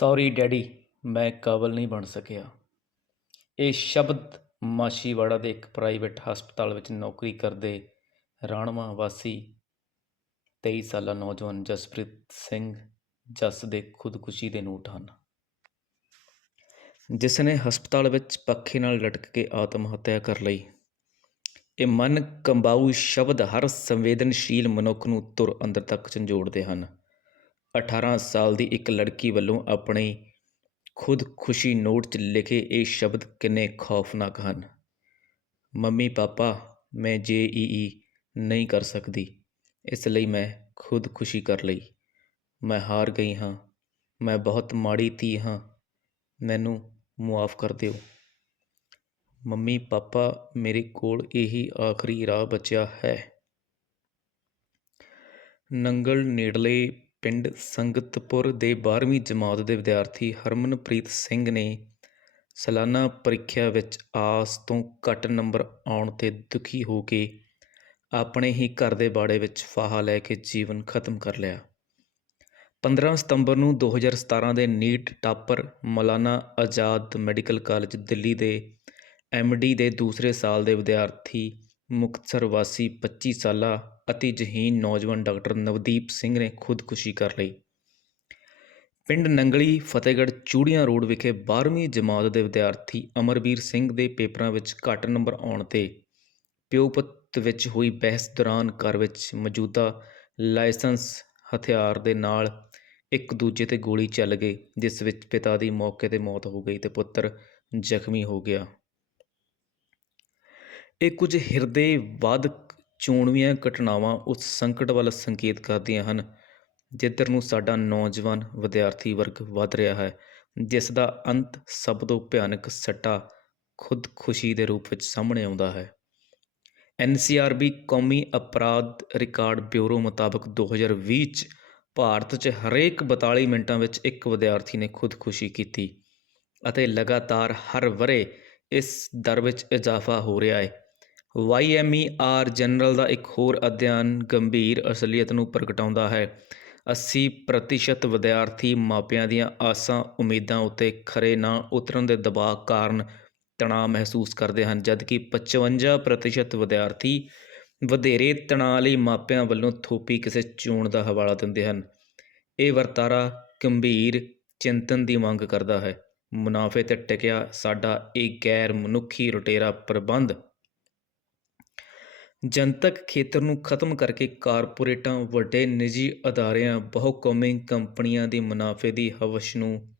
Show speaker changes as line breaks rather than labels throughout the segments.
Sorry daddy ਮੈਂ ਕਾਬਲ ਨਹੀਂ ਬਣ ਸਕਿਆ। ਇਹ ਸ਼ਬਦ ਮਾਸ਼ੀਵਾੜਾ ਦੇ ਇੱਕ ਪ੍ਰਾਈਵੇਟ ਹਸਪਤਾਲ ਵਿੱਚ ਨੌਕਰੀ ਕਰਦੇ ਰਾਣਵਾ ਵਾਸੀ ਤੇਈ ਸਾਲਾ ਨੌਜਵਾਨ ਜਸਪ੍ਰੀਤ ਸਿੰਘ ਜਸ ਦੇ ਖੁਦਕੁਸ਼ੀ ਦੇ ਨੋਟ ਹਨ। ਜਿਸ ਨੇ ਹਸਪਤਾਲ ਵਿੱਚ ਪੱਖੇ ਨਾਲ ਲਟਕ ਕੇ ਆਤਮ ਹੱਤਿਆ ਕਰ ਲਈ। ਇਹ ਮਨ ਕੰਬਾਊ ਸ਼ਬਦ ਹਰ ਸੰਵੇਦਨਸ਼ੀਲ ਮਨੁੱਖ ਨੂੰ ਤੁਰ ਅੰਦਰ ਤੱਕ ਝੰਜੋੜਦੇ ਹਨ। 18 ਸਾਲ ਦੀ ਇੱਕ ਲੜਕੀ ਵੱਲੋਂ ਆਪਣੀ ਖੁਦਕੁਸ਼ੀ ਨੋਟ 'ਚ ਲਿਖੇ ਇਹ ਸ਼ਬਦ ਕਿੰਨੇ ਖੌਫਨਾਕ ਹਨ। ਮੰਮੀ, ਪਾਪਾ, ਮੈਂ ਜੇਈਈ ਨਹੀਂ ਕਰ ਸਕਦੀ। ਇਸ ਲਈ ਮੈਂ ਖੁਦਕੁਸ਼ੀ ਕਰ ਲਈ। ਮੈਂ ਹਾਰ ਗਈ ਹਾਂ। ਮੈਂ ਬਹੁਤ ਮਾੜੀ ਧੀ ਹਾਂ। ਮੈਨੂੰ ਮੁਆਫ ਕਰ ਦਿਓ। ਮੰਮੀ, ਪਾਪਾ, ਮੇਰੇ ਕੋਲ ਇਹੀ ਆਖਰੀ ਰਾਹ ਬਚਿਆ ਹੈ। ਨੰਗਲ ਨੇੜਲੇ ਪਿੰਡ ਸੰਗਤਪੁਰ ਦੇ 12ਵੀਂ ਜਮਾਤ ਦੇ ਵਿਦਿਆਰਥੀ ਹਰਮਨਪ੍ਰੀਤ ਸਿੰਘ ਨੇ ਸਾਲਾਨਾ ਪ੍ਰੀਖਿਆ ਵਿੱਚ ਆਸ ਤੋਂ ਘੱਟ ਨੰਬਰ ਆਉਣ ਤੇ ਦੁਖੀ ਹੋ ਕੇ ਆਪਣੇ ਹੀ ਘਰ ਦੇ ਬਾੜੇ ਵਿੱਚ ਫਾਹਾ ਲੈ ਕੇ ਜੀਵਨ ਖਤਮ ਕਰ ਲਿਆ। 15 ਸਤੰਬਰ ਨੂੰ 2017 ਦੇ NEET topper Maulana Azad medical college Delhi ਦੇ ਐਮਡੀ ਦੇ ਦੂਸਰੇ ਸਾਲ ਦੇ ਵਿਦਿਆਰਥੀ ਮੁਕਤਸਰ ਵਾਸੀ 25 ਸਾਲਾ ਅਤੀ ਜਹੀਨ ਨੌਜਵਾਨ ਡਾਕਟਰ ਨਵਦੀਪ ਸਿੰਘ ਨੇ ਖੁਦਕੁਸ਼ੀ ਕਰ ਲਈ। ਪਿੰਡ ਨੰਗਲੀ, ਫਤਿਹਗੜ੍ਹ ਚੂੜੀਆਂ ਰੋਡ ਵਿਖੇ 12ਵੀਂ ਜਮਾਤ ਦੇ ਵਿਦਿਆਰਥੀ ਅਮਰਵੀਰ ਸਿੰਘ ਦੇ ਪੇਪਰਾਂ ਵਿੱਚ ਘੱਟ ਨੰਬਰ ਆਉਣ ਤੇ ਪਿਓ ਪੁੱਤ ਵਿੱਚ ਹੋਈ ਬਹਿਸ ਦੌਰਾਨ ਘਰ ਵਿੱਚ ਮੌਜੂਦਾ ਲਾਇਸੈਂਸ ਹਥਿਆਰ ਦੇ ਨਾਲ ਇੱਕ ਦੂਜੇ ਤੇ ਗੋਲੀ ਚੱਲ ਗਈ, ਜਿਸ ਵਿੱਚ ਪਿਤਾ ਦੀ ਮੌਕੇ ਤੇ ਮੌਤ ਹੋ ਗਈ ਤੇ ਪੁੱਤਰ ਜ਼ਖਮੀ ਹੋ ਗਿਆ। ਇਹ ਕੁਝ ਹਿਰਦੇ ਵੱਧ ਚੋਣਵੀਆਂ ਘਟਨਾਵਾਂ ਉਸ ਸੰਕਟ ਵੱਲ ਸੰਕੇਤ ਕਰਦੀਆਂ ਹਨ, ਜਿੱਧਰ ਨੂੰ ਸਾਡਾ ਨੌਜਵਾਨ ਵਿਦਿਆਰਥੀ ਵਰਗ ਵੱਧ ਰਿਹਾ ਹੈ, ਜਿਸ ਦਾ ਅੰਤ ਸਭ ਤੋਂ ਭਿਆਨਕ ਸੱਟਾ ਖੁਦਕੁਸ਼ੀ ਦੇ ਰੂਪ ਵਿੱਚ ਸਾਹਮਣੇ ਆਉਂਦਾ ਹੈ। ਐਨਸੀਆਰਬੀ ਕੌਮੀ ਅਪਰਾਧ ਰਿਕਾਰਡ ਬਿਊਰੋ ਮੁਤਾਬਕ 2020 ਚ ਭਾਰਤ 'ਚ ਹਰੇਕ 42 ਮਿੰਟਾਂ ਵਿੱਚ ਇੱਕ ਵਿਦਿਆਰਥੀ ਨੇ ਖੁਦਕੁਸ਼ੀ ਕੀਤੀ ਅਤੇ ਲਗਾਤਾਰ ਹਰ ਵਰੇ ਇਸ ਦਰ ਵਿੱਚ ਇਜ਼ਾਫਾ ਹੋ ਰਿਹਾ ਹੈ। ਵਾਈਐਮਈਆਰ ਜਨਰਲ ਦਾ ਇੱਕ ਹੋਰ ਅਧਿਐਨ ਗੰਭੀਰ ਅਸਲੀਅਤ ਨੂੰ ਪ੍ਰਗਟਾਉਂਦਾ ਹੈ। 80% ਵਿਦਿਆਰਥੀ ਮਾਪਿਆਂ ਦੀਆਂ ਆਸਾਂ, ਉਮੀਦਾਂ ਉੱਤੇ ਖਰੇ ਨਾ ਉਤਰਨ ਦੇ ਦਬਾਅ ਕਾਰਨ ਤਣਾਅ ਮਹਿਸੂਸ ਕਰਦੇ ਹਨ, ਜਦਕਿ 55% ਵਿਦਿਆਰਥੀ ਵਧੇਰੇ ਤਣਾਅ ਲਈ ਮਾਪਿਆਂ ਵੱਲੋਂ ਥੋਪੀ ਕਿਸੇ ਚੋਣ ਦਾ ਹਵਾਲਾ ਦਿੰਦੇ ਹਨ। ਇਹ ਵਰਤਾਰਾ ਗੰਭੀਰ ਚਿੰਤਨ ਦੀ ਮੰਗ ਕਰਦਾ ਹੈ। ਮੁਨਾਫੇ ਤੇ ਟਿਕਿਆ ਸਾਡਾ ਇਹ ਗੈਰ ਮਨੁੱਖੀ ਰੁਟੇਰਾ ਪ੍ਰਬੰਧ ਜਨਤਕ ਖੇਤਰ ਨੂੰ ਖਤਮ ਕਰਕੇ ਕਾਰਪੋਰੇਟਾਂ, ਵੱਡੇ ਨਿੱਜੀ ਅਦਾਰਿਆਂ, ਬਹੁਕੌਮੀ ਕੰਪਨੀਆਂ ਦੀ ਮੁਨਾਫੇ ਦੀ ਹਵਸ ਨੂੰ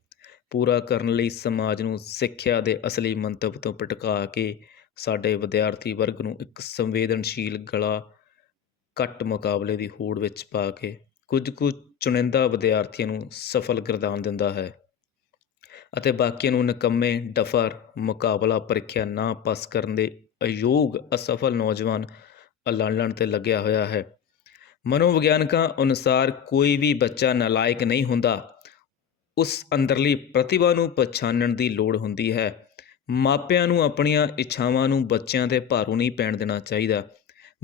ਪੂਰਾ ਕਰਨ ਲਈ ਸਮਾਜ ਨੂੰ ਸਿੱਖਿਆ ਦੇ ਅਸਲੀ ਮੰਤਵ ਤੋਂ ਭਟਕਾ ਕੇ ਸਾਡੇ ਵਿਦਿਆਰਥੀ ਵਰਗ ਨੂੰ ਇੱਕ ਸੰਵੇਦਨਸ਼ੀਲ ਗਲਾ ਘੱਟ ਮੁਕਾਬਲੇ ਦੀ ਹੋੜ ਵਿੱਚ ਪਾ ਕੇ ਕੁਝ ਕੁ ਚੁਣਿੰਦਾ ਵਿਦਿਆਰਥੀਆਂ ਨੂੰ ਸਫਲ ਗਰਦਾਨ ਦਿੰਦਾ ਹੈ ਅਤੇ ਬਾਕੀਆਂ ਨੂੰ ਨਕੰਮੇ ਡਫਰ ਮੁਕਾਬਲਾ ਪ੍ਰੀਖਿਆ ਨਾ ਪਾਸ ਕਰਨ ਦੇ ਅਯੋਗ ਅਸਫਲ ਨੌਜਵਾਨ ਅਲਾਲਣ ਤੇ ਲੱਗਿਆ ਹੋਇਆ ਹੈ। ਮਨੋਵਿਗਿਆਨਕਾਂ ਅਨੁਸਾਰ ਕੋਈ ਵੀ ਬੱਚਾ ਨਲਾਇਕ ਨਹੀਂ ਹੁੰਦਾ। ਉਸ ਅੰਦਰਲੀ ਪ੍ਰਤਿਭਾ ਨੂੰ ਪਛਾਣਨ ਦੀ ਲੋੜ ਹੁੰਦੀ ਹੈ। ਮਾਪਿਆਂ ਨੂੰ ਆਪਣੀਆਂ ਇੱਛਾਵਾਂ ਨੂੰ ਬੱਚਿਆਂ ਦੇ ਭਾਰੂ ਨਹੀਂ ਪੈਣ ਦੇਣਾ ਚਾਹੀਦਾ।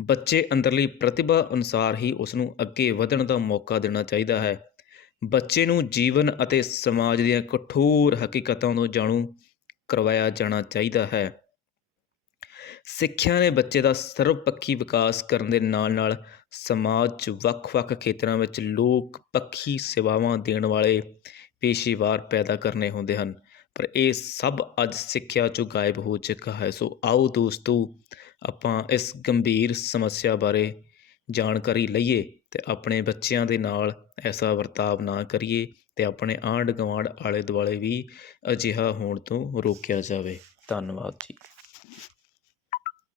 ਬੱਚੇ ਅੰਦਰਲੀ ਪ੍ਰਤਿਭਾ ਅਨੁਸਾਰ ਹੀ ਉਸ ਨੂੰ ਅੱਗੇ ਵਧਣ ਦਾ ਮੌਕਾ ਦੇਣਾ ਚਾਹੀਦਾ ਹੈ। ਬੱਚੇ ਨੂੰ ਜੀਵਨ ਅਤੇ ਸਮਾਜ ਦੀਆਂ ਕਠੋਰ ਹਕੀਕਤਾਂ ਤੋਂ ਜਾਣੂ ਕਰਵਾਇਆ ਜਾਣਾ ਚਾਹੀਦਾ ਹੈ। ਸਿੱਖਿਆ ਨੇ ਬੱਚੇ ਦਾ ਸਰਵਪੱਖੀ ਵਿਕਾਸ ਕਰਨ ਦੇ ਨਾਲ-ਨਾਲ ਸਮਾਜ 'ਚ ਵੱਖ-ਵੱਖ ਖੇਤਰਾਂ ਵਿੱਚ ਲੋਕ ਪੱਖੀ ਸੇਵਾਵਾਂ ਦੇਣ ਵਾਲੇ ਪੇਸ਼ੇਵਾਰ ਪੈਦਾ ਕਰਨੇ ਹੁੰਦੇ ਹਨ। ਪਰ ਇਹ ਸਭ ਅੱਜ ਸਿੱਖਿਆ 'ਚੋਂ ਗਾਇਬ ਹੋ ਚੁੱਕਾ ਹੈ। ਸੋ ਆਓ ਦੋਸਤੋ, ਆਪਾਂ ਇਸ ਗੰਭੀਰ ਸਮੱਸਿਆ ਬਾਰੇ ਜਾਣਕਾਰੀ ਲਈਏ ਤੇ ਆਪਣੇ ਬੱਚਿਆਂ ਦੇ ਨਾਲ ਐਸਾ ਵਰਤਾਵ ਨਾ ਕਰੀਏ ਤੇ ਆਪਣੇ ਆਂਢ ਗੁਆਂਢ ਆਲੇ ਦੁਆਲੇ ਵੀ ਅਜਿਹਾ ਹੋਣ ਤੋਂ ਰੋਕਿਆ ਜਾਵੇ। ਧੰਨਵਾਦ ਜੀ।